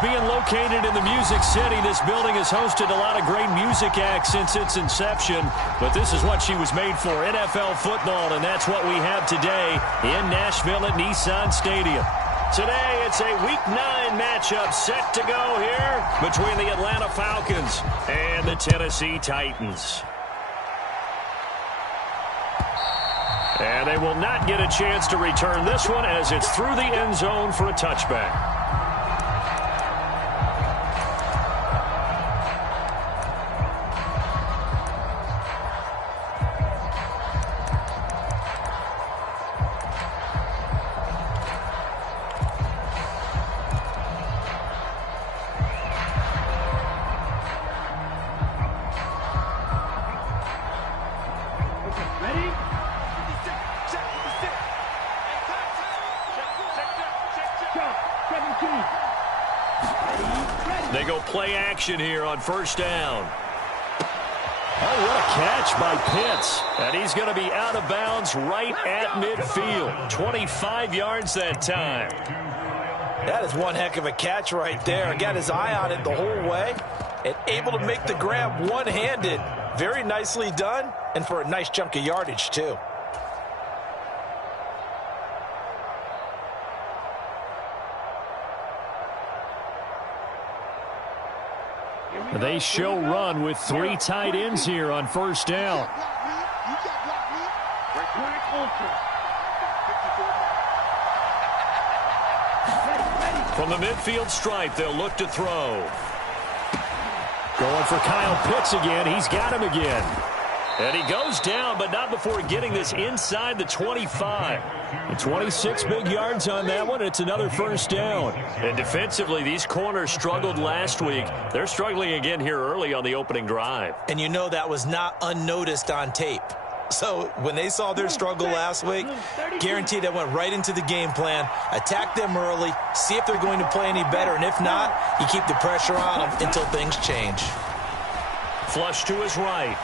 Being located in the Music City, this building has hosted a lot of great music acts since its inception. But this is what she was made for, NFL football, and that's what we have today in Nashville at Nissan Stadium. Today, it's a Week 9 matchup set to go here between the Atlanta Falcons and the Tennessee Titans. And they will not get a chance to return this one as it's through the end zone for a touchback. They go play action here on first down. Oh, what a catch by Pitts. And he's going to be out of bounds right at midfield. 25 yards that time. That is one heck of a catch right there. Got his eye on it the whole way and able to make the grab one-handed. Very nicely done, and for a nice chunk of yardage, too. They show run with 3 tight ends here on first down. From the midfield stripe, they'll look to throw. Going for Kyle Pitts again. He's got him again. And he goes down, but not before getting this inside the 25. 26 big yards on that one. It's another first down. And defensively, these corners struggled last week. They're struggling again here early on the opening drive. And you know that was not unnoticed on tape. So when they saw their struggle last week, guaranteed they went right into the game plan, attack them early, see if they're going to play any better. And if not, you keep the pressure on them until things change. Flush to his right.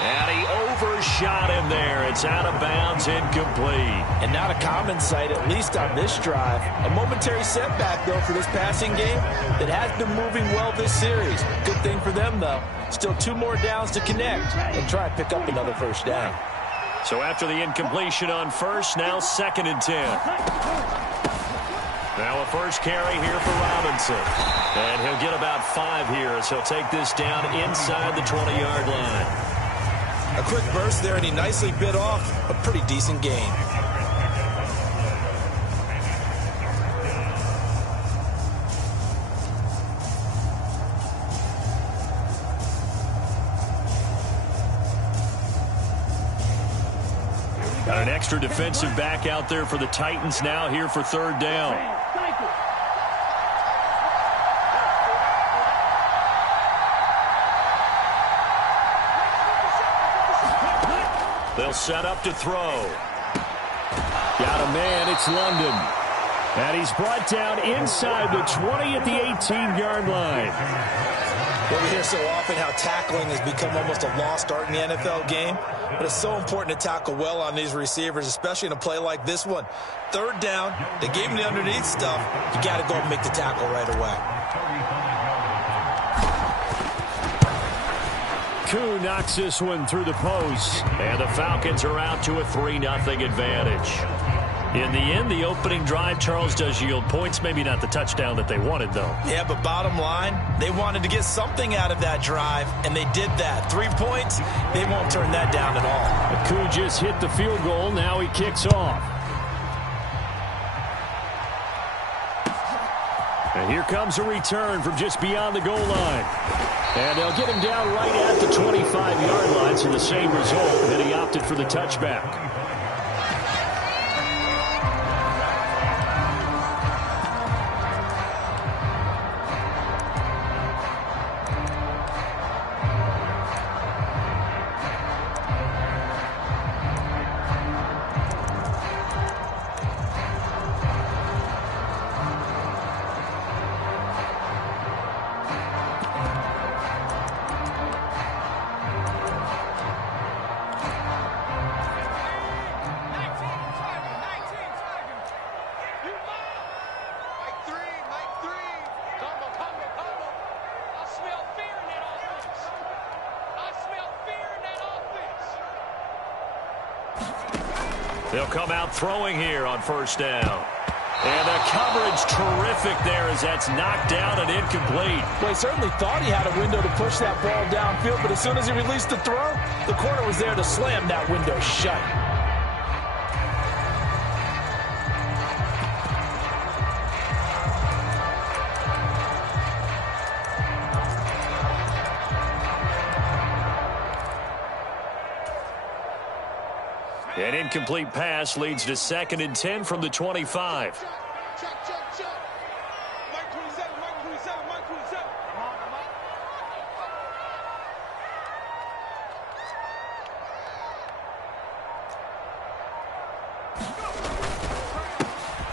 And he overshot him there. It's out of bounds, incomplete. And not a common sight, at least on this drive. A momentary setback, though, for this passing game that has been moving well this series. Good thing for them, though. Still 2 more downs to connect and try and pick up another first down. So after the incompletion on first, now 2nd and 10. Now a first carry here for Robinson. And he'll get about 5 here as he'll take this down inside the 20-yard line. A quick burst there, and he nicely bit off a pretty decent gain. Got an extra defensive back out there for the Titans now here for 3rd down. They'll set up to throw. Got a man, it's London. And he's brought down inside the 20 at the 18-yard line. Well, we hear so often how tackling has become almost a lost art in the NFL game. But it's so important to tackle well on these receivers, especially in a play like this one. 3rd down, they gave him the underneath stuff. You got to go and make the tackle right away. Koo knocks this one through the post. And the Falcons are out to a 3-0 advantage. In the end, the opening drive, Charles, does yield points. Maybe not the touchdown that they wanted, though. Yeah, but bottom line, they wanted to get something out of that drive, and they did that. 3 points, they won't turn that down at all. Koo just hit the field goal. Now he kicks off. And here comes a return from just beyond the goal line. And they'll get him down right at the 25-yard line, so the same result, and he opted for the touchback. They'll come out throwing here on first down. And the coverage terrific there as that's knocked down and incomplete. Well, he certainly thought he had a window to push that ball downfield, but as soon as he released the throw, the corner was there to slam that window shut. An incomplete pass leads to 2nd and 10 from the 25.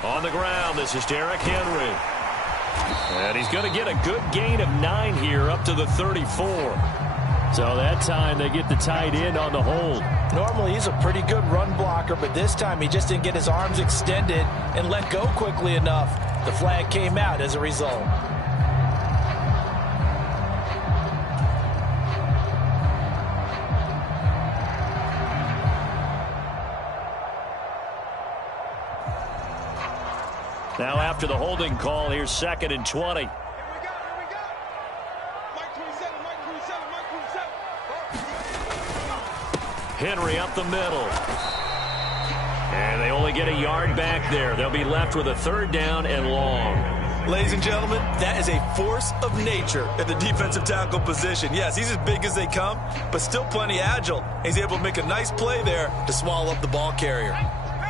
On the ground, this is Derrick Henry. And he's going to get a good gain of 9 here up to the 34. So that time they get the tight end on the hold. Normally he's a pretty good run blocker, but this time he just didn't get his arms extended and let go quickly enough. The flag came out as a result. Now after the holding call, here's 2nd and 20. Henry up the middle. And they only get a yard back there. They'll be left with a 3rd down and long. Ladies and gentlemen, that is a force of nature at the defensive tackle position. Yes, he's as big as they come, but still plenty agile. He's able to make a nice play there to swallow up the ball carrier.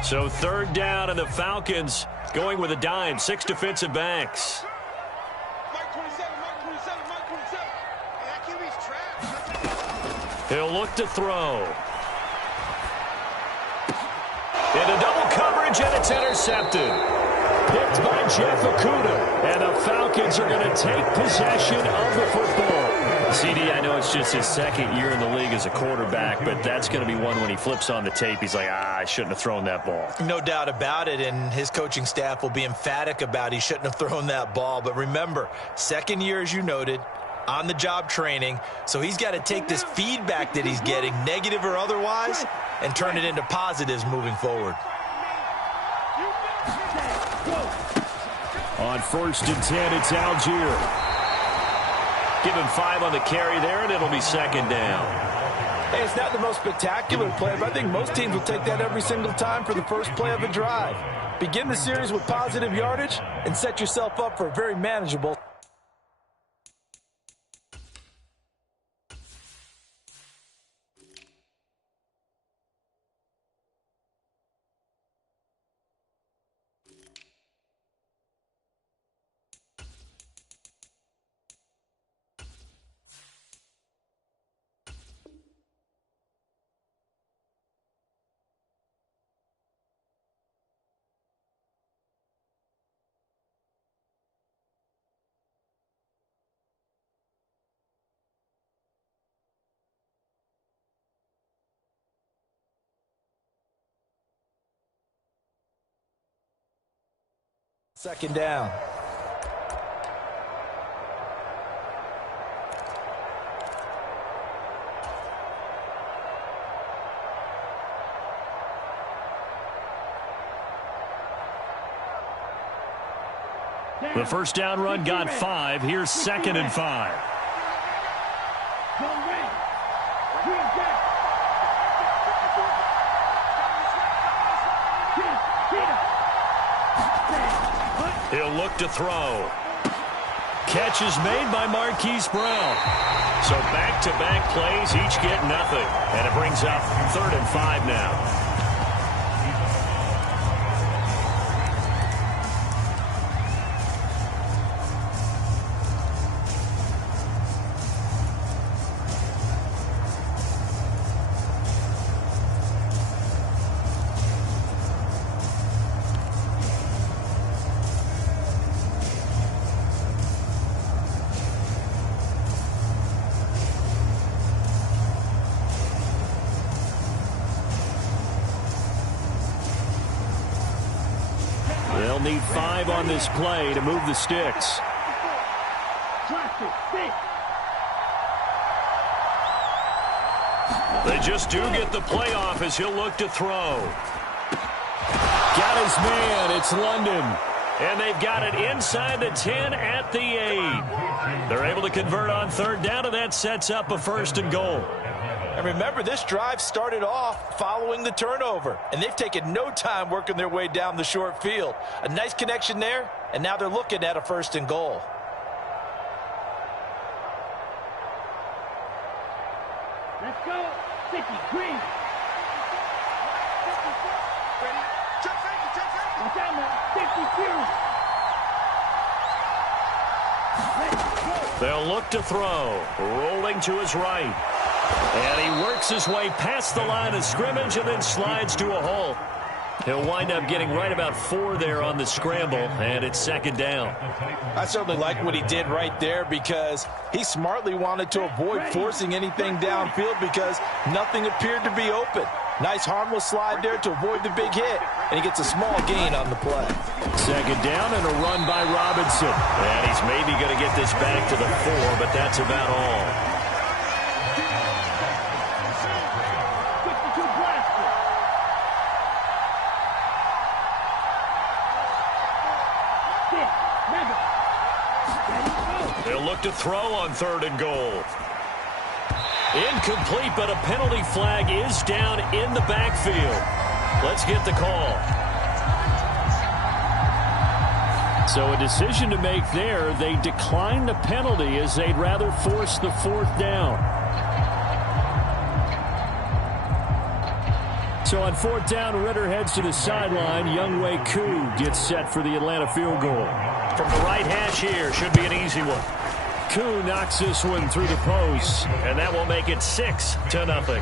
So 3rd down, and the Falcons going with a dime. 6 defensive backs. He'll look to throw. Into double coverage, and it's intercepted. Picked by Jeff Okudah. And the Falcons are going to take possession of the football. CD, I know it's just his 2nd year in the league as a quarterback, but that's going to be one when he flips on the tape. He's like, I shouldn't have thrown that ball. No doubt about it, and his coaching staff will be emphatic about he shouldn't have thrown that ball. But remember, 2nd year, as you noted, on-the-job training, so he's got to take this feedback that he's getting, negative or otherwise, and turn it into positives moving forward. On 1st and 10, it's Algier. Give him 5 on the carry there, and it'll be 2nd down. Hey, it's not the most spectacular play, but I think most teams will take that every single time for the first play of a drive. Begin the series with positive yardage and set yourself up for a very manageable. Second down. The first down run got 5. Here's 2nd and 5. He'll look to throw. Catch is made by Marquise Brown. So back-to-back plays, each get nothing. And it brings up 3rd and 5 now. They'll need 5 on this play to move the sticks. They just do get the playoff as he'll look to throw. got his man. It's London. And they've got it inside the 10 at the 8. They're able to convert on third down, and that sets up a 1st and goal. And remember, this drive started off following the turnover, and they've taken no time working their way down the short field. A nice connection there, and now they're looking at a 1st and goal. Let's go. 50, green. Ready? Check safety. Watch out, man. 52. They'll look to throw. Rolling to his right. And he works his way past the line of scrimmage and then slides to a halt. He'll wind up getting right about 4 there on the scramble, and it's 2nd down. I certainly like what he did right there because he smartly wanted to avoid forcing anything downfield because nothing appeared to be open. Nice harmless slide there to avoid the big hit, and he gets a small gain on the play. 2nd down and a run by Robinson. And he's maybe going to get this back to the 4, but that's about all. They'll look to throw on 3rd and goal. Incomplete, but a penalty flag is down in the backfield. Let's get the call. So a decision to make there. They decline the penalty as they'd rather force the 4th down. So on 4th down, Ritter heads to the sideline. Younghoe Koo gets set for the Atlanta field goal. From the right hash here, should be an easy one. Koo knocks this one through the post, and that will make it 6-0.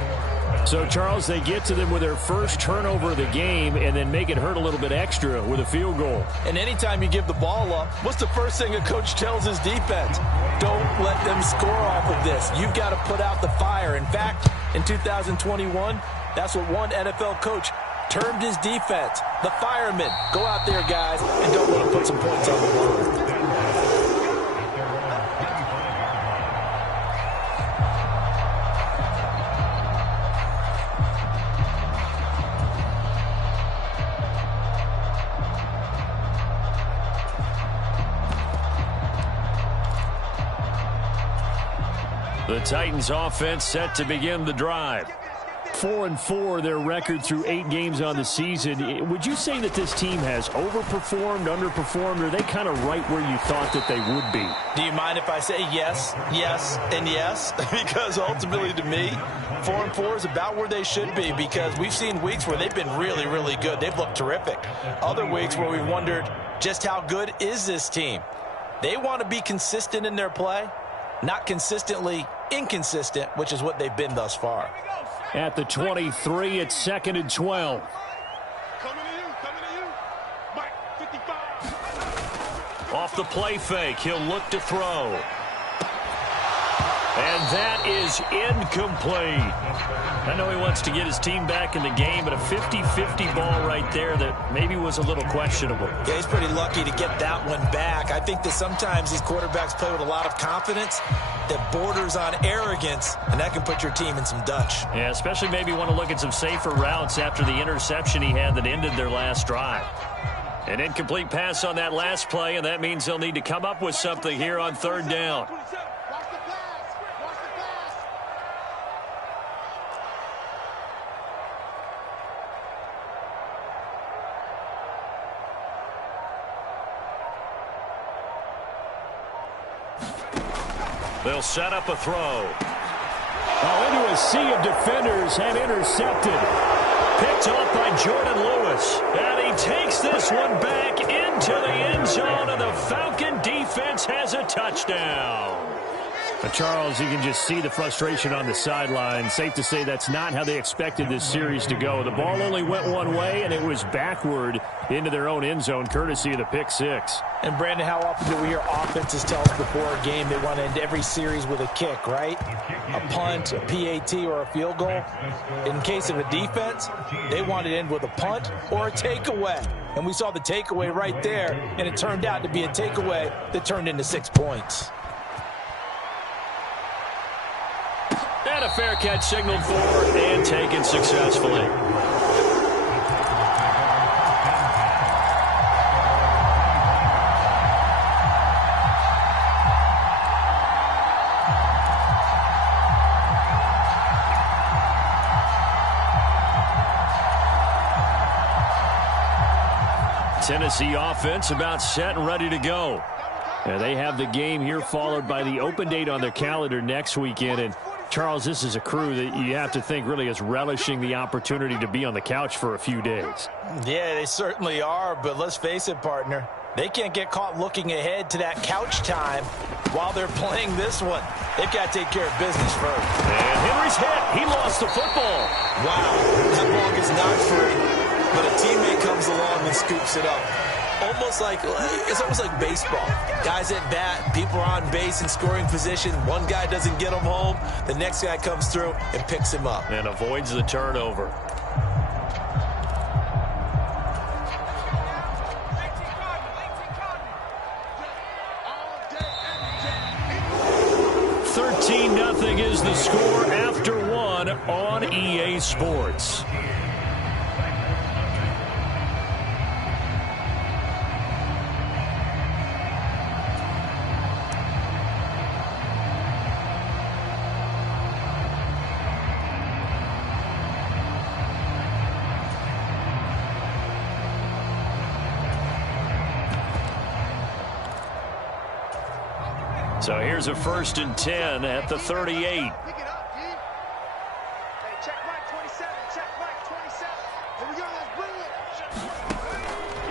So, Charles, they get to them with their first turnover of the game and then make it hurt a little bit extra with a field goal. And anytime you give the ball up, what's the first thing a coach tells his defense? Don't let them score off of this. You've got to put out the fire. In fact, in 2021, that's what one NFL coach termed his defense. The firemen. Go out there, guys, and don't let them put some points on the board. The Titans offense set to begin the drive. 4-4 their record through 8 games on the season. Would you say that this team has overperformed, underperformed, or are they kind of right where you thought that they would be? Do you mind if I say yes, yes, and yes? Because ultimately to me, 4-4 is about where they should be because we've seen weeks where they've been really, really good. They've looked terrific. Other weeks where we wondered just how good is this team. They want to be consistent in their play, not consistently inconsistent, which is what they've been thus far. At the 23, it's 2nd and 12. Coming to you. Mike, 55. Off the play fake, he'll look to throw. And that is incomplete. I know he wants to get his team back in the game, but a 50-50 ball right there that maybe was a little questionable. Yeah, he's pretty lucky to get that one back. I think that sometimes these quarterbacks play with a lot of confidence that borders on arrogance, and that can put your team in some Dutch. Yeah, especially maybe want to look at some safer routes after the interception he had that ended their last drive. An incomplete pass on that last play, and that means they'll need to come up with something here on 3rd down. They'll set up a throw. Oh, into a sea of defenders and intercepted. Picked off by Jordan Lewis. And he takes this one back into the end zone, and the Falcon defense has a touchdown. Charles, you can just see the frustration on the sideline. Safe to say that's not how they expected this series to go. The ball only went one way, and it was backward into their own end zone, courtesy of the pick six. And, Brandon, how often do we hear offenses tell us before a game they want to end every series with a kick, right? A punt, a PAT, or a field goal. In case of a defense, they want to end with a punt or a takeaway. And we saw the takeaway right there, and it turned out to be a takeaway that turned into 6 points. And a fair catch signaled for and taken successfully. Tennessee offense about set and ready to go. And they have the game here followed by the open date on their calendar next weekend. And Charles, this is a crew that you have to think really is relishing the opportunity to be on the couch for a few days. Yeah, they certainly are, but let's face it, partner. They can't get caught looking ahead to that couch time while they're playing this one. They've got to take care of business first. And Henry's hit. He lost the football. Wow, that ball is not free, but a teammate comes along and scoops it up. It's almost like baseball. Guys at bat, people are on base in scoring position. One guy doesn't get him home. The next guy comes through and picks him up. And avoids the turnover. Nothing is the score after one on EA Sports. So here's a 1st and 10 at the 38.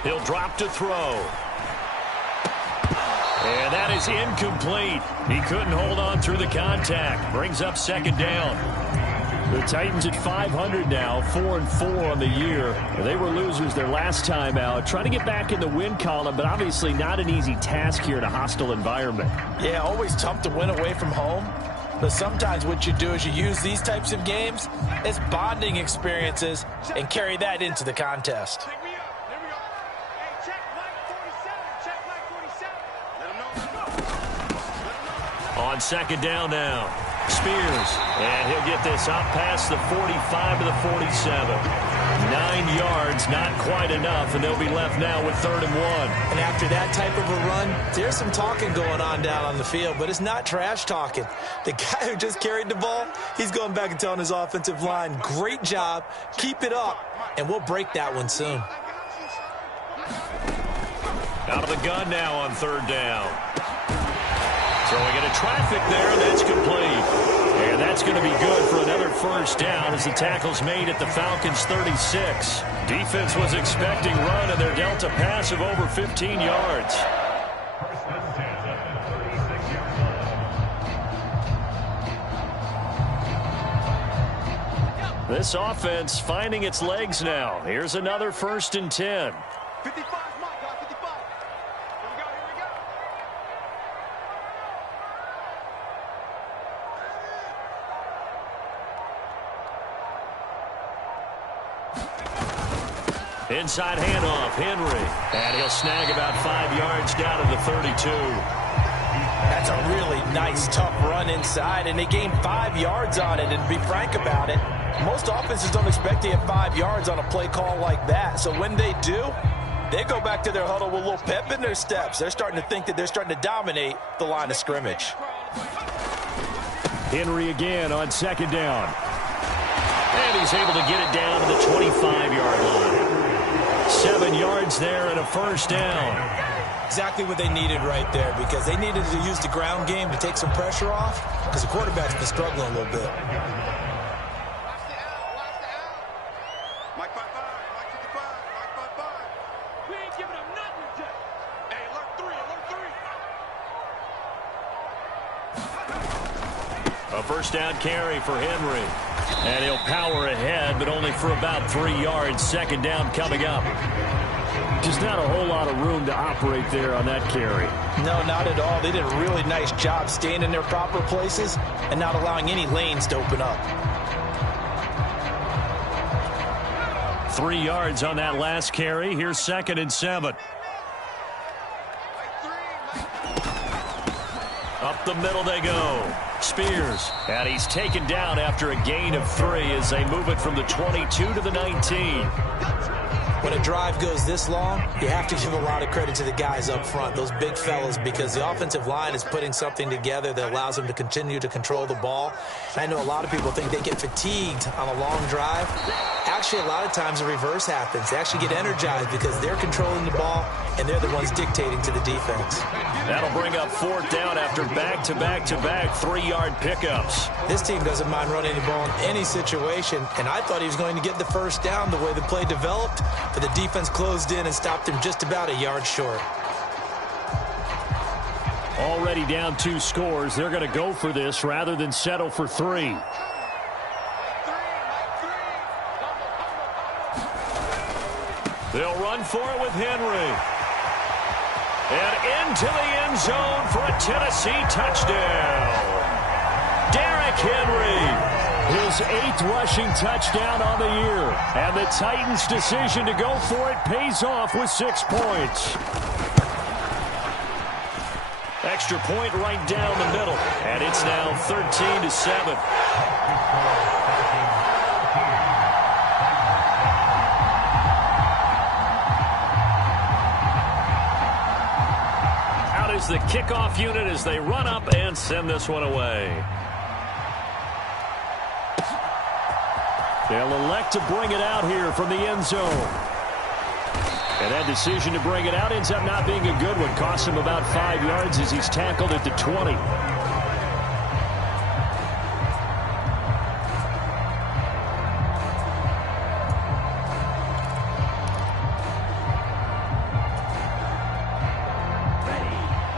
He'll drop to throw. And that is incomplete. He couldn't hold on through the contact. Brings up 2nd down. The Titans at 500 now, 4-4 on the year. They were losers their last time out. Trying to get back in the win column, but obviously not an easy task here in a hostile environment. Yeah, always tough to win away from home. But sometimes what you do is you use these types of games as bonding experiences and carry that into the contest. On 2nd down now. Spears, and he'll get this up past the 45 to the 47. 9 yards, not quite enough, and they'll be left now with 3rd and 1. And after that type of a run, there's some talking going on down on the field, but it's not trash talking. The guy who just carried the ball, he's going back and telling his offensive line, great job, keep it up, and we'll break that one soon. Out of the gun now on 3rd down. Throwing into traffic there, and that's complete. And that's going to be good for another 1st down as the tackle's made at the Falcons' 36. Defense was expecting run, and they're dealt a pass of over 15 yards. This offense finding its legs now. Here's another 1st and 10. 55. Inside handoff, Henry. And he'll snag about 5 yards down to the 32. That's a really nice, tough run inside, and they gained 5 yards on it. And to be frank about it, most offenses don't expect to get 5 yards on a play call like that. So when they do, they go back to their huddle with a little pep in their steps. They're starting to think that they're starting to dominate the line of scrimmage. Henry again on 2nd down. And he's able to get it down to the 25-yard line. 7 yards there and a 1st down. Exactly what they needed right there, because they needed to use the ground game to take some pressure off, because the quarterback's been struggling a little bit. We ain't giving them nothing to take. Hey, alert 3. A 1st down carry for Henry. And he'll power ahead, but only for about 3 yards. 2nd down coming up. Just not a whole lot of room to operate there on that carry. No, not at all. They did a really nice job staying in their proper places and not allowing any lanes to open up. 3 yards on that last carry. Here's 2nd and 7. Up the middle they go. Spears, and he's taken down after a gain of 3 as they move it from the 22 to the 19. When a drive goes this long, you have to give a lot of credit to the guys up front, those big fellas, because the offensive line is putting something together that allows them to continue to control the ball. And I know a lot of people think they get fatigued on a long drive. Actually, a lot of times the reverse happens. They actually get energized because they're controlling the ball, and they're the ones dictating to the defense. That'll bring up fourth down after back-to-back-to-back 3-yard pickups. This team doesn't mind running the ball in any situation, and I thought he was going to get the first down the way the play developed, but the defense closed in and stopped him just about a yard short. Already down 2 scores. They're going to go for this rather than settle for 3. They'll run for it with Henry. And into the end zone for a Tennessee touchdown. Derrick Henry, his 8th rushing touchdown on the year. And the Titans' decision to go for it pays off with 6 points. Extra point right down the middle. And it's now 13-7. Is the kickoff unit as they run up and send this one away. They'll elect to bring it out here from the end zone. And that decision to bring it out ends up not being a good one. Costs him about 5 yards as he's tackled at the 20.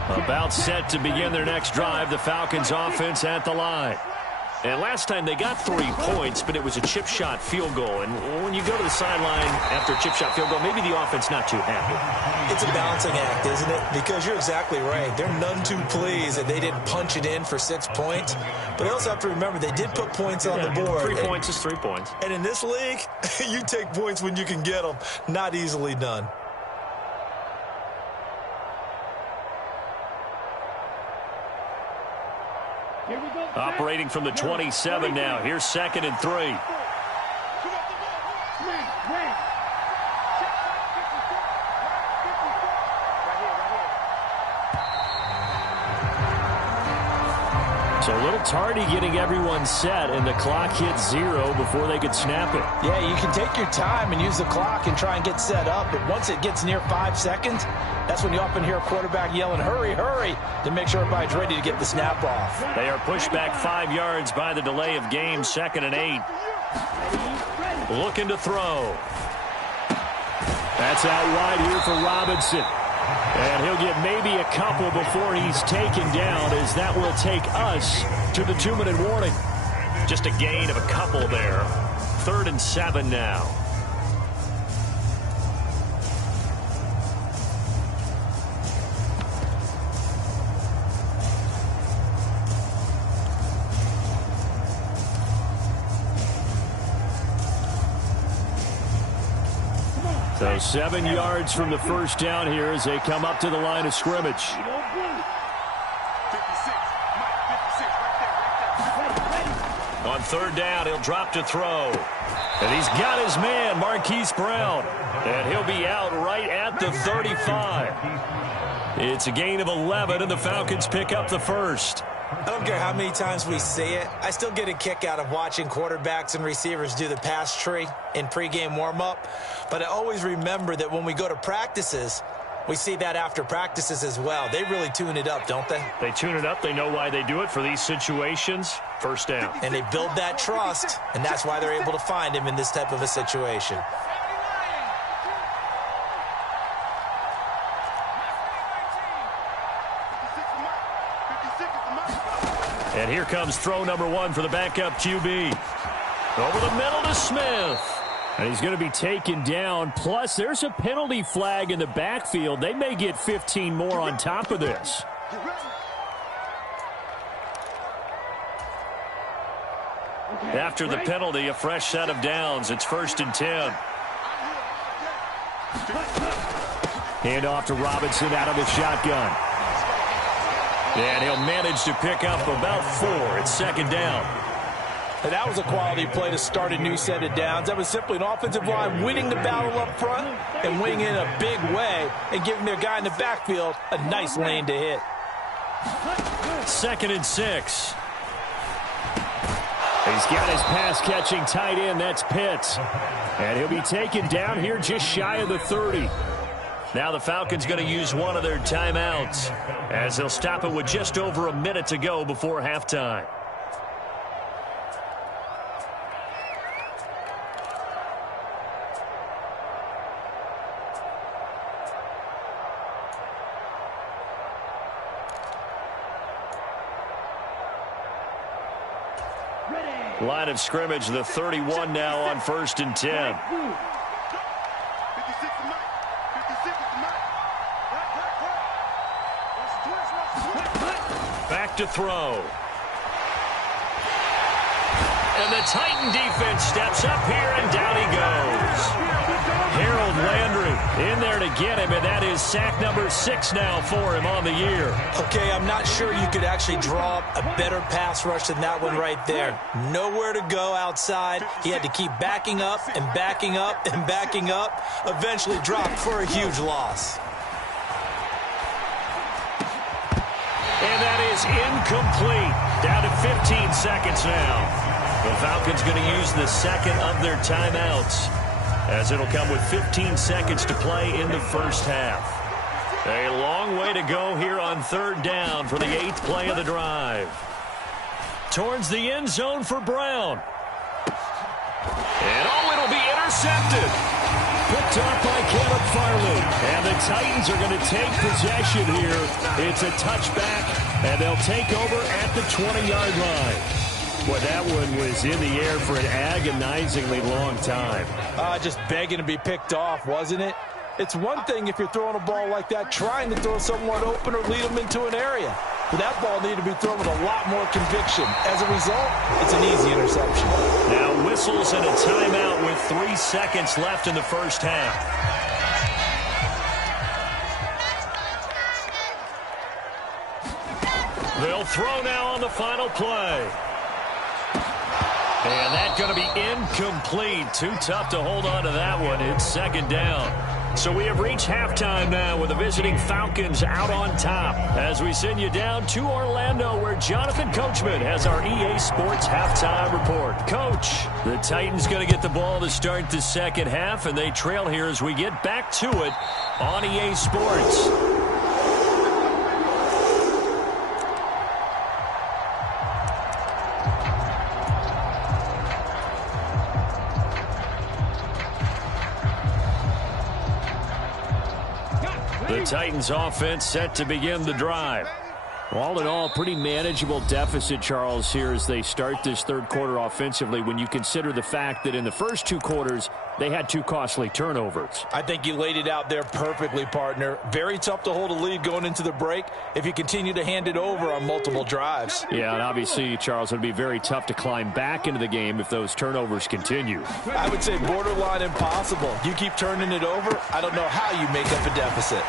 About set to begin their next drive, the Falcons offense at the line. And last time they got 3 points, but it was a chip shot field goal. And when you go to the sideline after a chip shot field goal, maybe the offense not too happy. It's a balancing act, isn't it? Because you're exactly right. They're none too pleased that they didn't punch it in for 6 points. But they also have to remember they did put points on the board. 3 points is 3 points. And in this league, you take points when you can get them. Not easily done. Operating from the 27 now. Here's 2nd and 3. So a little tardy getting everyone set, and the clock hits 0 before they could snap it. Yeah, you can take your time and use the clock and try and get set up, but once it gets near 5 seconds, that's when you often hear a quarterback yelling, hurry, hurry, to make sure everybody's ready to get the snap off. They are pushed back 5 yards by the delay of game, 2nd and 8. Looking to throw. That's out wide here for Robinson. And he'll get maybe a couple before he's taken down, as that will take us to the 2-minute warning. Just a gain of a couple there. 3rd and 7 now. So 7 yards from the first down here as they come up to the line of scrimmage. On 3rd down, he'll drop to throw. And he's got his man, Marquise Brown. And he'll be out right at the 35. It's a gain of 11, and the Falcons pick up the first. I don't care how many times we say it. I still get a kick out of watching quarterbacks and receivers do the pass tree in pregame warm-up. But I always remember that when we go to practices, we see that after practices as well. They really tune it up, don't they? They tune it up. They know why they do it for these situations. First down. And they build that trust, and that's why they're able to find him in this type of a situation. And here comes throw number 1 for the backup QB. Over the middle to Smith. And he's going to be taken down. Plus, there's a penalty flag in the backfield. They may get 15 more on top of this. After the penalty, a fresh set of downs. It's 1st and 10. Hand off to Robinson out of the shotgun. And he'll manage to pick up about 4. It's 2nd down. And that was a quality play to start a new set of downs. That was simply an offensive line winning the battle up front and winning in a big way and giving their guy in the backfield a nice lane to hit. 2nd and 6. He's got his pass-catching tight end. That's Pitts. And he'll be taken down here just shy of the 30. Now the Falcons going to use one of their timeouts as they'll stop it with just over a minute to go before halftime. Line of scrimmage, the 31 now on 1st and 10. Back to throw. And the Titan defense steps up here, and down he goes. Harold Landry in there to get him, and that is sack number 6 now for him on the year. Okay, I'm not sure you could actually draw up a better pass rush than that one right there. Nowhere to go outside. He had to keep backing up and backing up and backing up. Eventually dropped for a huge loss. And that is incomplete. Down to 15 seconds now. The Falcons going to use the second of their timeouts, as it'll come with 15 seconds to play in the first half. A long way to go here on 3rd down for the 8th play of the drive. Towards the end zone for Brown. And it'll be intercepted. Picked up by Caleb Farley. And the Titans are going to take possession here. It's a touchback, and they'll take over at the 20-yard line. Boy, that one was in the air for an agonizingly long time. Just begging to be picked off, wasn't it? It's one thing if you're throwing a ball like that, trying to throw someone open or lead them into an area. But that ball needed to be thrown with a lot more conviction. As a result, it's an easy interception. Now whistles and a timeout with 3 seconds left in the first half. They'll throw now on the final play. And that's going to be incomplete. Too tough to hold on to that one. It's 2nd down. So we have reached halftime now with the visiting Falcons out on top as we send you down to Orlando where Jonathan Coachman has our EA Sports halftime report. Coach, the Titans going to get the ball to start the second half, and they trail here as we get back to it on EA Sports. The Titans offense set to begin the drive. All in all, pretty manageable deficit, Charles, here as they start this 3rd quarter offensively when you consider the fact that in the first 2 quarters, they had 2 costly turnovers. I think you laid it out there perfectly, partner. Very tough to hold a lead going into the break if you continue to hand it over on multiple drives. Yeah, and obviously, Charles, it would be very tough to climb back into the game if those turnovers continue. I would say borderline impossible. You keep turning it over, I don't know how you make up a deficit.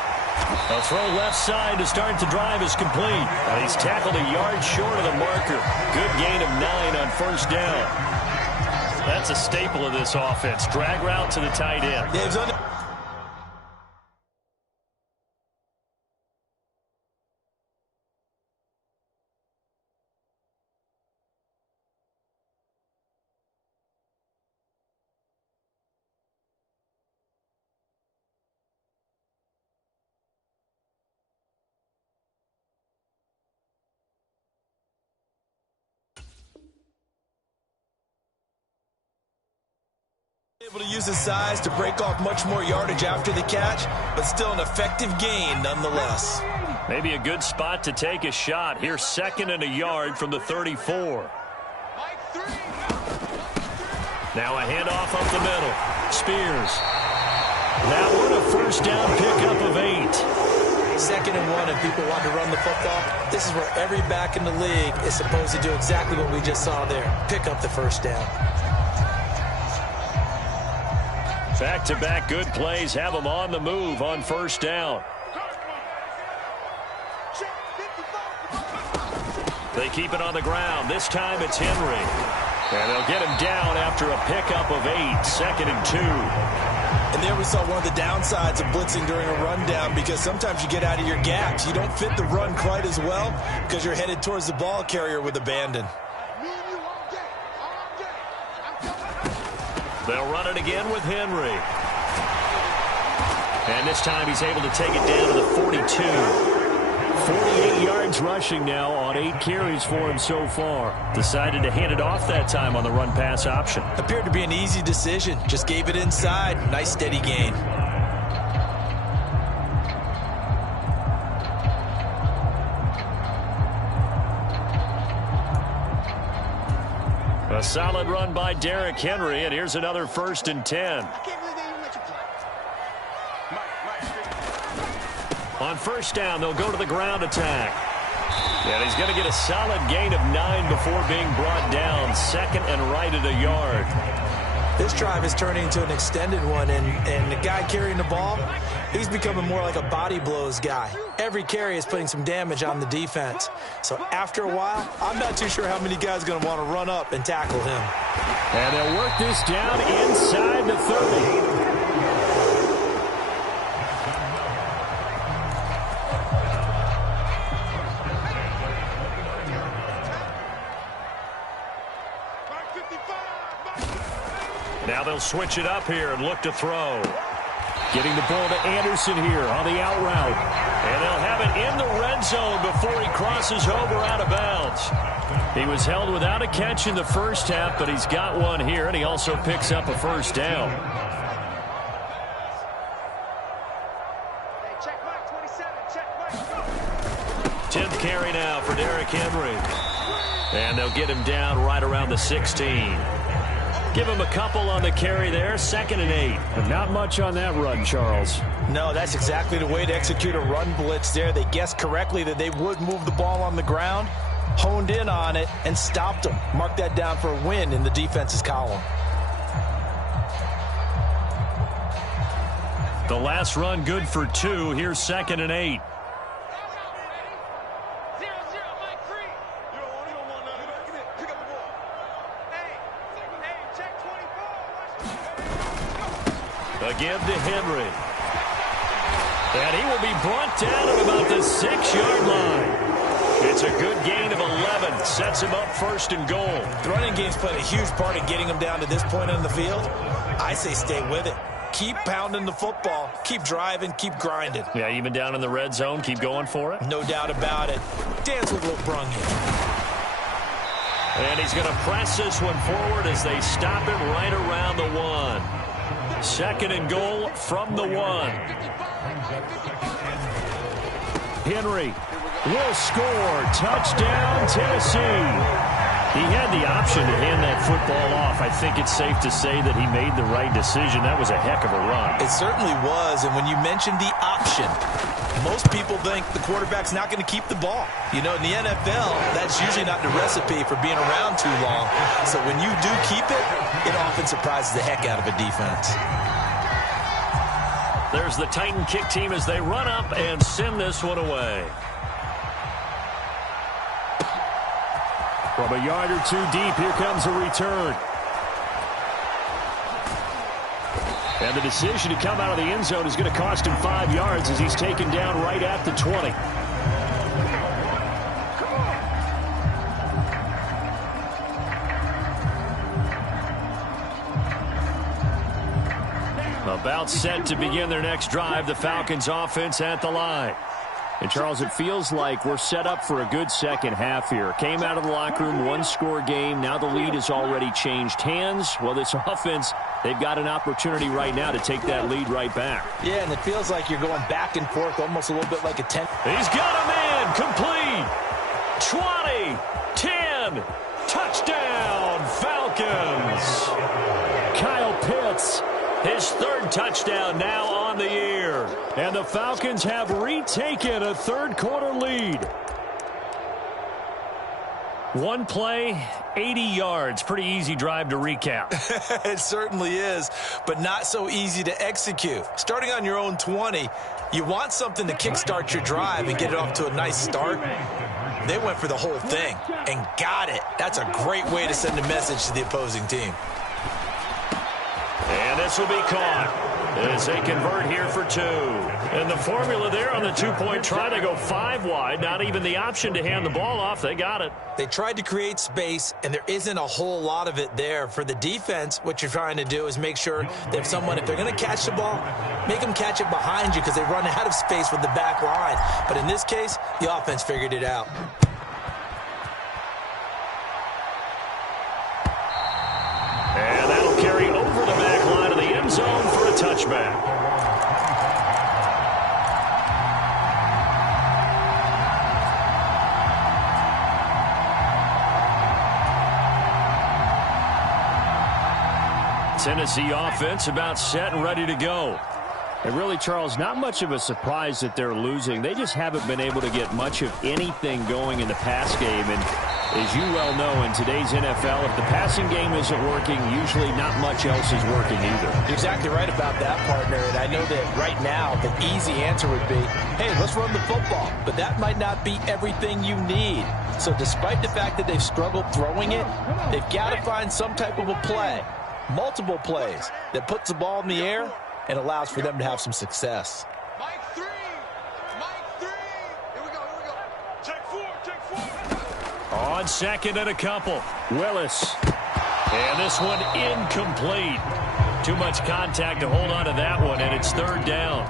A throw left side to start the drive is complete. And he's tackled a yard short of the marker. Good gain of 9 on 1st down. That's a staple of this offense. Drag route to the tight end. Yeah, able to use his size to break off much more yardage after the catch, but still an effective gain nonetheless. Maybe a good spot to take a shot. Here's 2nd and a yard from the 34. Now a handoff up the middle. Spears. That one a 1st down pickup of 8. 2nd and 1, and people want to run the football. This is where every back in the league is supposed to do exactly what we just saw there. Pick up the 1st down. Back-to-back good plays have them on the move on 1st down. They keep it on the ground. This time it's Henry. And they'll get him down after a pickup of 8, 2nd and 2. And there we saw one of the downsides of blitzing during a rundown, because sometimes you get out of your gaps. You don't fit the run quite as well because you're headed towards the ball carrier with abandon. They'll run it again with Henry. And this time he's able to take it down to the 42. 48 yards rushing now on 8 carries for him so far. Decided to hand it off that time on the run-pass option. Appeared to be an easy decision. Just gave it inside. Nice steady gain. A solid run by Derrick Henry, and here's another 1st and 10. On 1st down, they'll go to the ground attack. And he's going to get a solid gain of 9 before being brought down. 2nd and right at a yard. This drive is turning into an extended one, and the guy carrying the ball, he's becoming more like a body blows guy. Every carry is putting some damage on the defense. So after a while, I'm not too sure how many guys are going to want to run up and tackle him. And they'll work this down inside the 30. Now they'll switch it up here and look to throw. Getting the ball to Anderson here on the out route. And they'll have it in the red zone before he crosses over out of bounds. He was held without a catch in the first half, but he's got one here, and he also picks up a 1st down. Check mark 27, check mark. 10th carry now for Derrick Henry. And they'll get him down right around the 16. Give him a couple on the carry there. 2nd and 8. But not much on that run, Charles. No, that's exactly the way to execute a run blitz there. They guessed correctly that they would move the ball on the ground, honed in on it, and stopped them. Mark that down for a win in the defense's column. The last run good for 2. Here's 2nd and 8. Again to Henry. And he will be brought down at about the 6-yard line. It's a good gain of 11. Sets him up 1st and goal. The running game's played a huge part in getting him down to this point on the field. I say stay with it. Keep pounding the football. Keep driving. Keep grinding. Yeah, even down in the red zone, keep going for it. No doubt about it. Dance with Lil Brung here. And he's going to press this one forward as they stop it right around the 1. 2nd and goal from the 1. Henry will score. Touchdown, Tennessee. He had the option to hand that football off. I think it's safe to say that he made the right decision. That was a heck of a run. It certainly was, and when you mentioned the option, most people think the quarterback's not going to keep the ball. You know, in the NFL, that's usually not the recipe for being around too long. So when you do keep it, it often surprises the heck out of a defense. There's the Titan kick team as they run up and send this one away. From a yard or 2 deep, here comes a return. And the decision to come out of the end zone is going to cost him 5 yards as he's taken down right at the 20. About set to begin their next drive, the Falcons offense at the line. And, Charles, it feels like we're set up for a good second half here. Came out of the locker room, 1-score game. Now the lead has already changed hands. Well, this offense, they've got an opportunity right now to take that lead right back. Yeah, and it feels like you're going back and forth almost a little bit like a 10. He's got a man complete. 20, 10, touchdown, Falcons. Kyle Pitts, his 3rd touchdown now on the year. And the Falcons have retaken a 3rd-quarter lead. One play, 80 yards. Pretty easy drive to recap. It certainly is, but not so easy to execute. Starting on your own 20, you want something to kickstart your drive and get it off to a nice start. They went for the whole thing and got it. That's a great way to send a message to the opposing team. And this will be caught as they convert here for 2. And the formula there on the two-point try to go 5 wide. Not even the option to hand the ball off. They got it. They tried to create space, and there isn't a whole lot of it there. For the defense, what you're trying to do is make sure that if they're going to catch the ball, make them catch it behind you because they run out of space with the back line. But in this case, the offense figured it out. And that'll carry over the back line of the end zone for a touchback. Tennessee offense about set and ready to go. And really, Charles, not much of a surprise that they're losing. They just haven't been able to get much of anything going in the pass game. And as you well know, in today's NFL, if the passing game isn't working, usually not much else is working either. You're exactly right about that, partner. And I know that right now the easy answer would be, hey, let's run the football. But that might not be everything you need. So despite the fact that they've struggled throwing it, they've got to find some type of a play, multiple plays, that puts the ball in the air and allows for them to have some success. Mike 3. Mike 3. Here we go. Check 4. On second and a couple. Willis. And this one incomplete. Too much contact to hold on to that one, and it's 3rd down.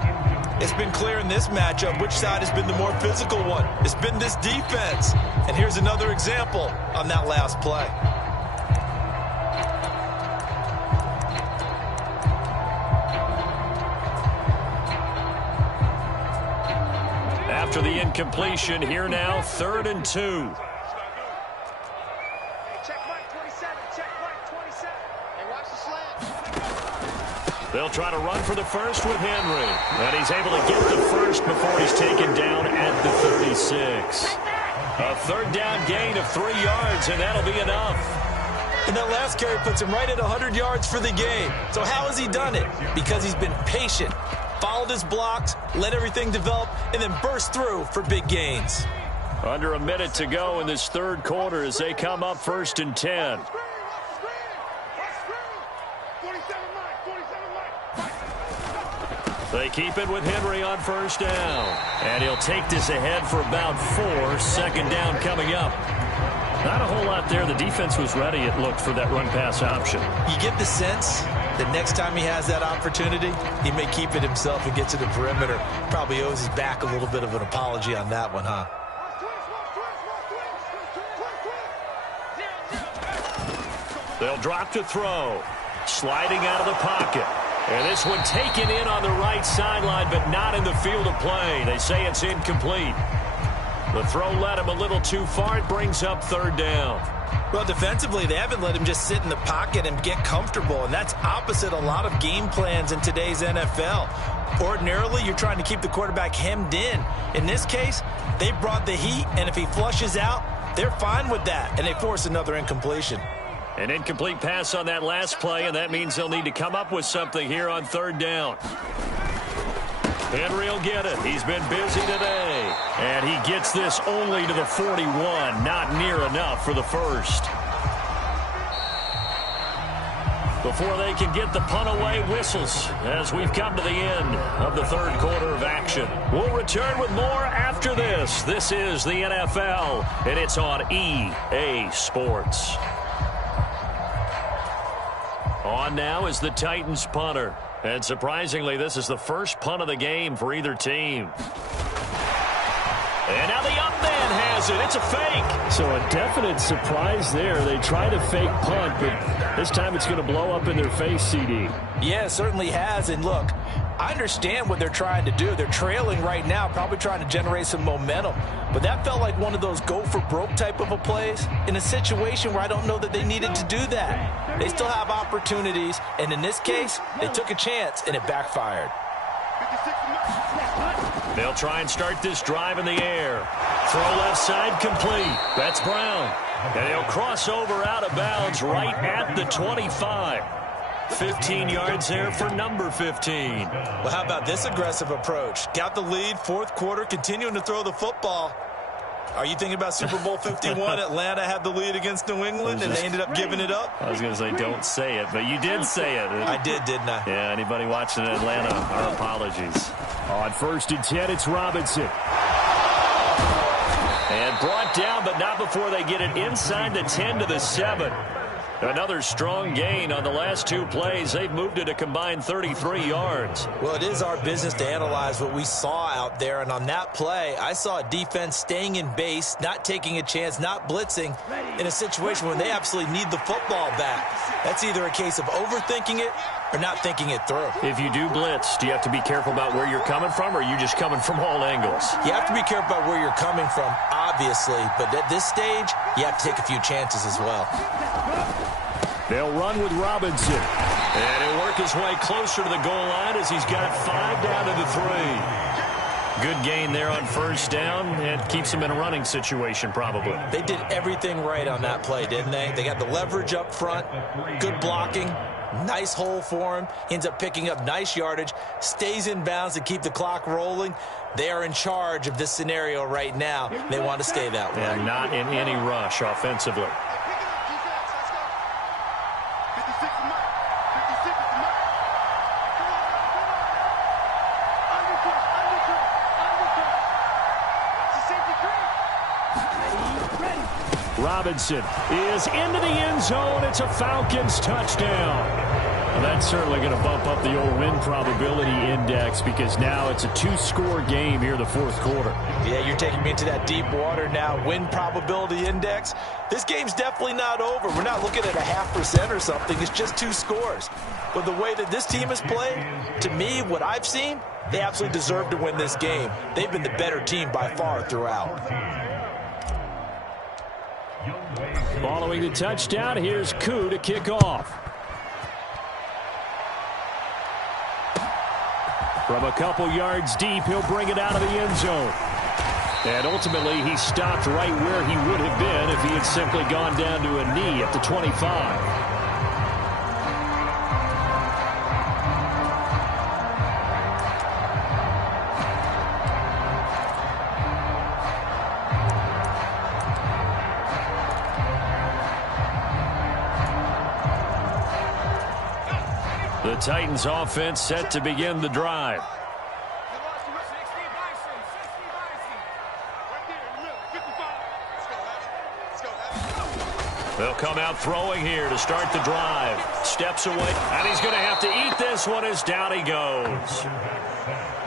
It's been clear in this matchup which side has been the more physical one. It's been this defense. And here's another example on that last play. After the incompletion, here now, 3rd and 2. Hey, check Mike 27. Check Mike 27. Hey, watch the slant. They'll try to run for the first with Henry. And he's able to get the first before he's taken down at the 36. A 3rd down gain of 3 yards, and that'll be enough. And that last carry puts him right at 100 yards for the game. So how has he done it? Because he's been patient, followed his blocks, let everything develop, and then burst through for big gains. Under a minute to go in this 3rd quarter as they come up 1st and 10. They keep it with Henry on 1st down. And he'll take this ahead for about 4. 2nd down coming up. Not a whole lot there. The defense was ready, it looked, for that run-pass option. You get the sense that next time he has that opportunity, he may keep it himself and get to the perimeter. Probably owes his back a little bit of an apology on that one, huh? They'll drop to throw. Sliding out of the pocket. And this one taken in on the right sideline, but not in the field of play. They say it's incomplete. The throw led him a little too far. It brings up 3rd down. Well, defensively, they haven't let him just sit in the pocket and get comfortable, and that's opposite a lot of game plans in today's NFL. Ordinarily, you're trying to keep the quarterback hemmed in. In this case, they brought the heat, and if he flushes out, they're fine with that, and they force another incompletion. An incomplete pass on that last play, and that means they'll need to come up with something here on 3rd down. Henry will get it. He's been busy today. And he gets this only to the 41. Not near enough for the first. Before they can get the punt away, whistles as we've come to the end of the 3rd quarter of action. We'll return with more after this. This is the NFL, and it's on EA Sports. On now is the Titans punter. And surprisingly, this is the first punt of the game for either team. And now the up man has it. It's a fake. So a definite surprise there. They try to fake punt, but this time it's going to blow up in their face, CD. Yeah, it certainly has. And look, I understand what they're trying to do. They're trailing right now, probably trying to generate some momentum. But that felt like one of those go-for-broke type of a plays in a situation where I don't know that they needed to do that. They still have opportunities, and in this case, they took a chance, and it backfired. They'll try and start this drive in the air. Throw left side complete. That's Brown. And he'll cross over out of bounds right at the 25. 15 yards there for number 15. Well, how about this aggressive approach? Got the lead, 4th quarter, continuing to throw the football. Are you thinking about Super Bowl 51? Atlanta had the lead against New England, and they ended up giving it up? I was going to say, don't say it, but you did say it. I did, didn't I? Yeah, anybody watching in Atlanta, our apologies. On 1st and 10, it's Robinson. And brought down, but not before they get it inside the 10 to the 7. Another strong gain on the last 2 plays. They've moved it a combined 33 yards. Well, it is our business to analyze what we saw out there. And on that play, I saw a defense staying in base, not taking a chance, not blitzing in a situation when they absolutely need the football back. That's either a case of overthinking it or not thinking it through. If you do blitz, do you have to be careful about where you're coming from, or are you just coming from all angles? You have to be careful about where you're coming from, obviously. But at this stage, you have to take a few chances as well. They'll run with Robinson. And he'll work his way closer to the goal line as he's got 5 down to the 3. Good gain there on 1st down, and keeps him in a running situation probably. They did everything right on that play, didn't they? They got the leverage up front, good blocking, nice hole for him. He ends up picking up nice yardage, stays in bounds to keep the clock rolling. They are in charge of this scenario right now. They want to stay that way. And not in any rush offensively. Robinson is into the end zone. It's a Falcons touchdown. Well, that's certainly going to bump up the old win probability index because now it's a 2-score game here in the 4th quarter. Yeah, you're taking me into that deep water now. Win probability index. This game's definitely not over. We're not looking at a 0.5% or something. It's just 2 scores. But the way that this team has played, to me, what I've seen, they absolutely deserve to win this game. They've been the better team by far throughout. Following the touchdown, here's Koo to kick off. From a couple yards deep, he'll bring it out of the end zone. And ultimately, he stopped right where he would have been if he had simply gone down to a knee at the 25. The Titans offense set to begin the drive. They'll come out throwing here to start the drive. Steps away, and he's going to have to eat this one as down he goes.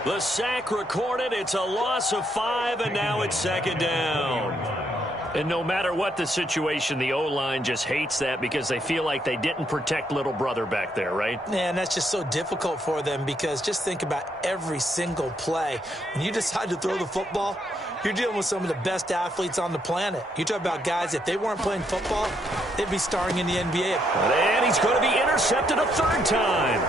The sack recorded. It's a loss of 5, and now it's 2nd down. And no matter what the situation, the O-line just hates that because they feel like they didn't protect little brother back there, right? Yeah, and that's just so difficult for them because just think about every single play. When you decide to throw the football, you're dealing with some of the best athletes on the planet. You talk about guys, if they weren't playing football, they'd be starring in the NBA. And he's going to be intercepted a 3rd time.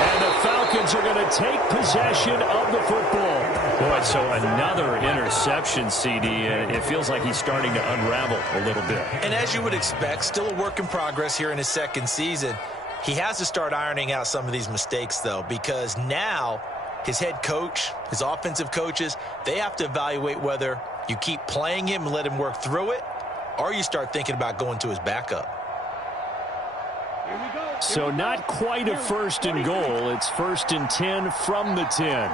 And the Falcons are going to take possession of the football. Boy, so another interception, CD, and it feels like he's starting to unravel a little bit. And as you would expect, still a work in progress here in his 2nd season. He has to start ironing out some of these mistakes, though, because now his head coach, his offensive coaches, they have to evaluate whether you keep playing him and let him work through it, or you start thinking about going to his backup. So not quite a 1st and goal. It's 1st and 10 from the 10.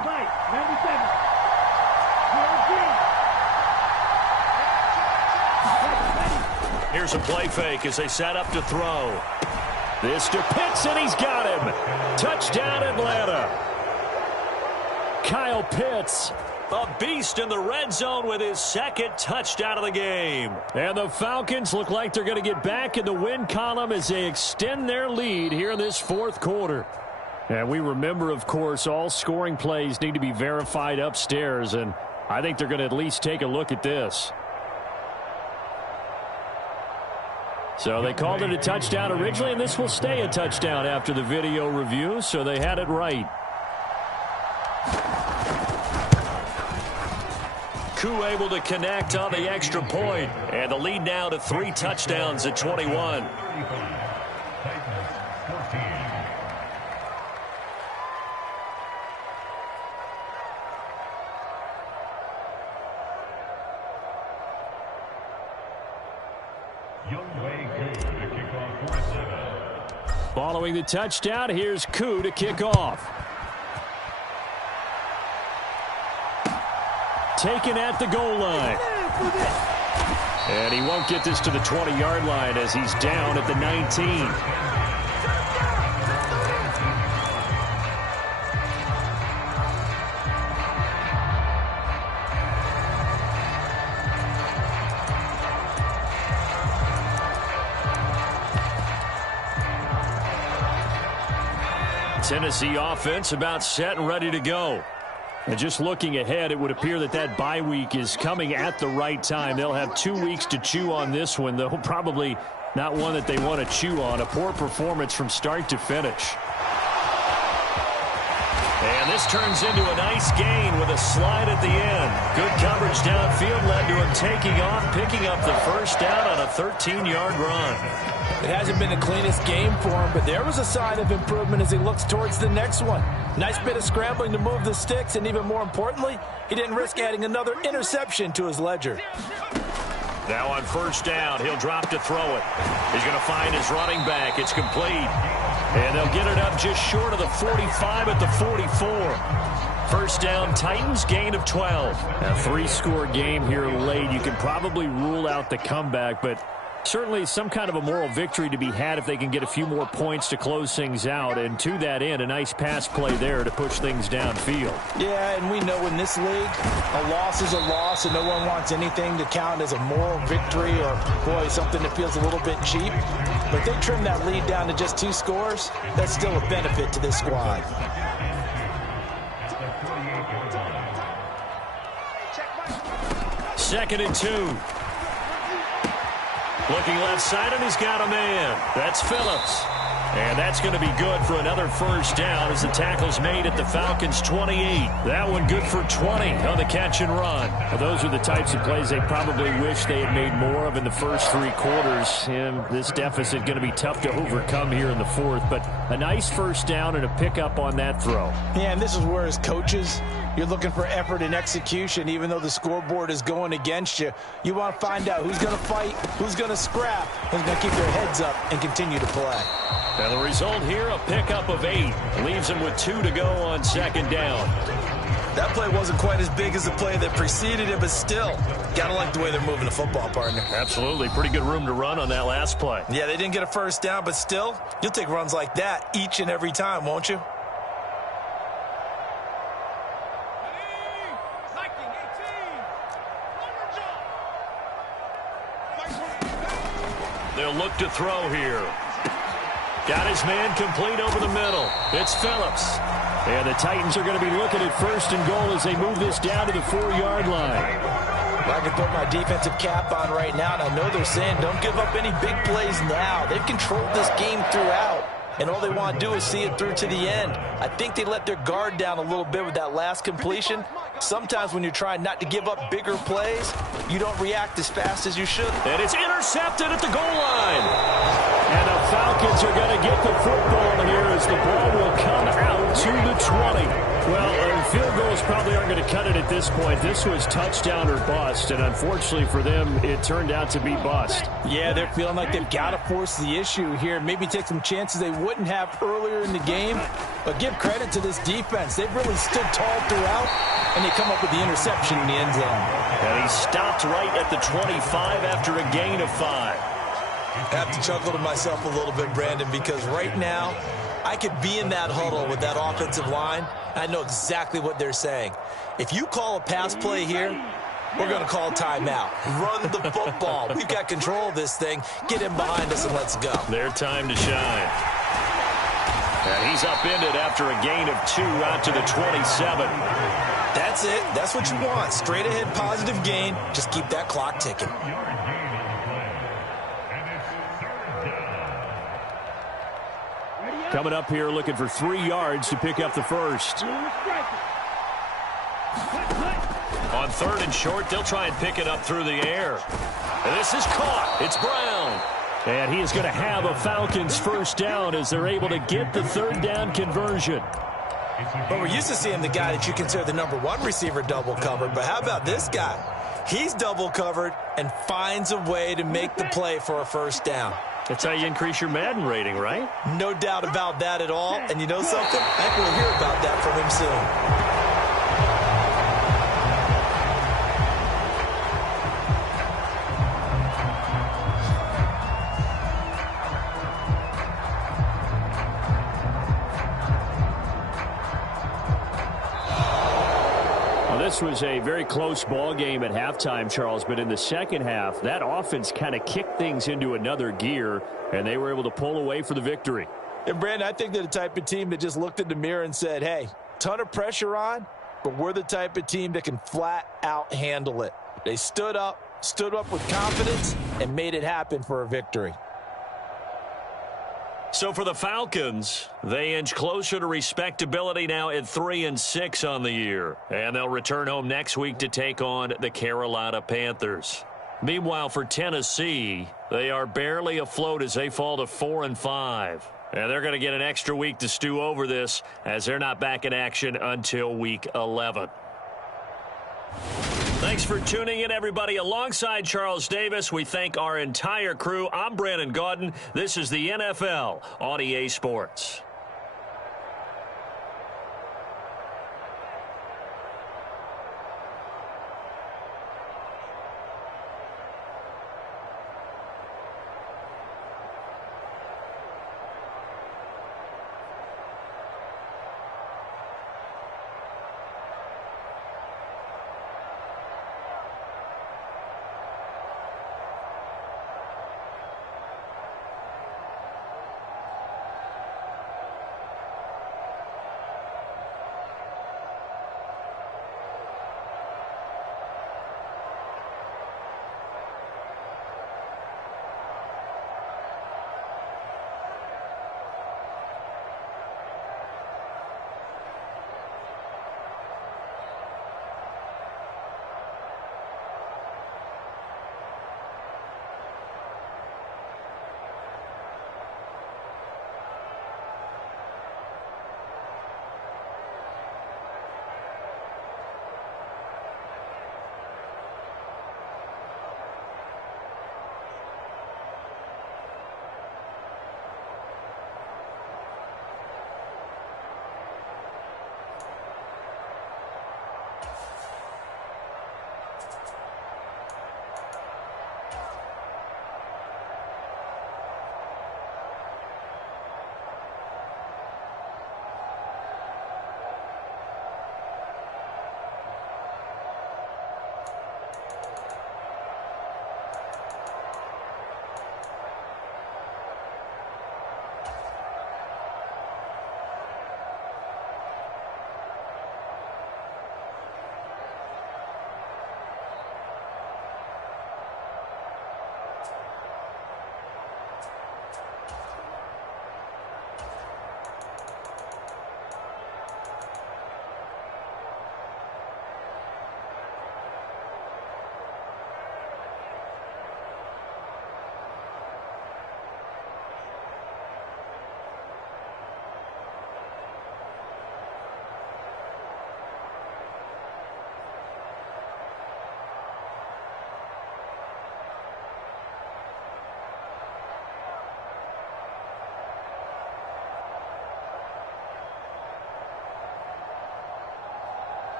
Here's a play fake as they set up to throw. This to Pitts, and he's got him. Touchdown, Atlanta. Kyle Pitts. A beast in the red zone with his 2nd touchdown of the game. And the Falcons look like they're going to get back in the win column as they extend their lead here in this 4th quarter. And we remember, of course, all scoring plays need to be verified upstairs, and I think they're going to at least take a look at this. So they called it a touchdown originally, and this will stay a touchdown after the video review, so they had it right. Koo able to connect on the extra point, and the lead now to 3 touchdowns at 21. Following the touchdown, here's Koo to kick off. Taken at the goal line. And he won't get this to the 20-yard line as he's down at the 19. Tennessee offense about set and ready to go. And just looking ahead, it would appear that that bye week is coming at the right time. They'll have 2 weeks to chew on this one, though probably not one that they want to chew on. A poor performance from start to finish. And this turns into a nice gain with a slide at the end. Good coverage downfield led to him taking off, picking up the first down on a 13-yard run. It hasn't been the cleanest game for him, but there was a sign of improvement as he looks towards the next one. Nice bit of scrambling to move the sticks, and even more importantly, he didn't risk adding another interception to his ledger. Now on first down, he'll drop to throw it. He's going to find his running back. It's complete. And they'll get it up just short of the 45 at the 44. First down, Titans, gain of 12. A 3-score game here late. You can probably rule out the comeback, but certainly some kind of a moral victory to be had if they can get a few more points to close things out. And to that end, a nice pass play there to push things downfield. Yeah, and we know in this league, a loss is a loss, and no one wants anything to count as a moral victory or, boy, something that feels a little bit cheap. But they trim that lead down to just 2 scores. That's still a benefit to this squad. Second and 2. Looking left side, and he's got a man. That's Phillips. And that's going to be good for another first down as the tackle's made at the Falcons' 28. That one good for 20 on the catch and run. Well, those are the types of plays they probably wish they had made more of in the first 3 quarters. And this deficit going to be tough to overcome here in the fourth. But a nice first down and a pickup on that throw. Yeah, and this is where as coaches, you're looking for effort and execution. Even though the scoreboard is going against you, you want to find out who's going to fight, who's going to scrap, who's going to keep their heads up and continue to play. And the result here, a pickup of 8. Leaves him with 2 to go on second down. That play wasn't quite as big as the play that preceded it, but still, got to like the way they're moving the football, partner. Absolutely. Pretty good room to run on that last play. Yeah, they didn't get a first down, but still, you'll take runs like that each and every time, won't you? They'll look to throw here. Got his man complete over the middle. It's Phillips. And the Titans are going to be looking at first and goal as they move this down to the 4-yard line. Well, I can put my defensive cap on right now, and I know they're saying don't give up any big plays now. They've controlled this game throughout, and all they want to do is see it through to the end. I think they let their guard down a little bit with that last completion. Sometimes when you're trying not to give up bigger plays, you don't react as fast as you should. And it's intercepted at the goal line. And the Falcons are going to get the football here as the ball will come out to the 20. Well, field goals probably aren't going to cut it at this point. This was touchdown or bust, and unfortunately for them, it turned out to be bust. Yeah, they're feeling like they've got to force the issue here. Maybe take some chances they wouldn't have earlier in the game. But give credit to this defense. They've really stood tall throughout, and they come up with the interception in the end zone. And he stopped right at the 25 after a gain of 5. I have to chuckle to myself a little bit, Brandon, because right now I could be in that huddle with that offensive line. I know exactly what they're saying. If you call a pass play here, we're going to call timeout. Run the football. We've got control of this thing. Get him behind us and let's go. Their time to shine. And he's upended after a gain of 2 out to the 27. That's it. That's what you want. Straight ahead positive gain. Just keep that clock ticking. Coming up here looking for 3 yards to pick up the first. On 3rd and short, they'll try and pick it up through the air. And this is caught. It's Brown. And he is going to have a Falcons first down as they're able to get the 3rd down conversion. But we're used to seeing the guy that you consider the #1 receiver double covered. But how about this guy? He's double covered and finds a way to make the play for a first down. That's how you increase your Madden rating, right? No doubt about that at all. And you know something? I think we'll hear about that from him soon. This was a very close ball game at halftime, Charles, but in the second half, that offense kind of kicked things into another gear, and they were able to pull away for the victory. And, Brandon, I think they're the type of team that just looked in the mirror and said, hey, ton of pressure on, but we're the type of team that can flat out handle it. They stood up with confidence, and made it happen for a victory. So for the Falcons, they inch closer to respectability now at 3-6 on the year. And they'll return home next week to take on the Carolina Panthers. Meanwhile, for Tennessee, they are barely afloat as they fall to 4-5. And they're going to get an extra week to stew over this as they're not back in action until week 11. Thanks for tuning in, everybody. Alongside Charles Davis, we thank our entire crew. I'm Brandon Gaudin. This is the NFL on EA Sports.